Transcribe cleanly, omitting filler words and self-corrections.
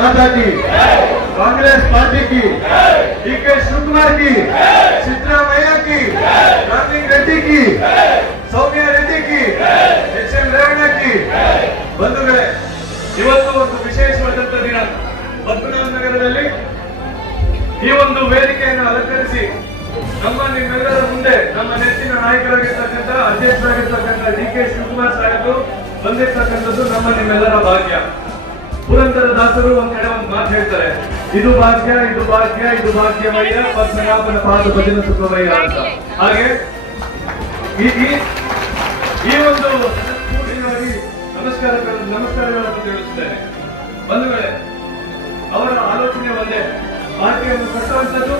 दादा की, कांग्रेस पार्टी की, डीके शिवकुमार की, सिद्धरामैया की, रामलिंग रेड्डी की, सौम्या रेड्डी की, एच.एम. ರೇವಣ್ಣ की ಬಂಧುಗಳೇ, ಇವತ್ತು ಒಂದು ವಿಶೇಷವಾದಂತ ದಿನ. ಪದ್ಮನಾಭ ನಗರದಲ್ಲಿ ಈ ಒಂದು ವೇದಿಕೆಯನ್ನು ಅಲಂಕರಿಸಿ ನಿಮ್ಮೆಲ್ಲರ ಮುಂದೆ ನಮ್ಮ ನೆಚ್ಚಿನ ನಾಯಕರಾಗಿರ್ತಕ್ಕಂಥ ಅಧ್ಯಕ್ಷರಾಗಿರ್ತಕ್ಕಂಥ ಡಿ.ಕೆ. ಶಿವಕುಮಾರ್ ಸಾಹೇಬರು ಬಂದಿರ್ತಕ್ಕಂಥದ್ದು ನಿಮ್ಮೆಲ್ಲರ ಭಾಗ್ಯ. ಪುರಂದರ ದಾಸರು ಒಂದ್ ಕಡೆ ಒಂದು ಮಾತು ಹೇಳ್ತಾರೆ, ಇದು ಭಾಗ್ಯ, ಇದು ಭಾಗ್ಯ, ಇದು ಭಾಗ್ಯವಯ್ಯ, ಪದ್ಮನಾಭನ ಪಾದ ಭಜನ ಸುಖವಯ್ಯ ಅಂತ. ಹಾಗೆ ಈ ಒಂದು ನಮಸ್ಕಾರಗಳನ್ನು ತಿಳಿಸುತ್ತೇನೆ. ಬಂಧುಗಳೇ, ಅವರ ಆಲೋಚನೆ ಒಂದೇ, ಪಾರ್ಟಿಯನ್ನು ಕಟ್ಟುವಂಥದ್ದು,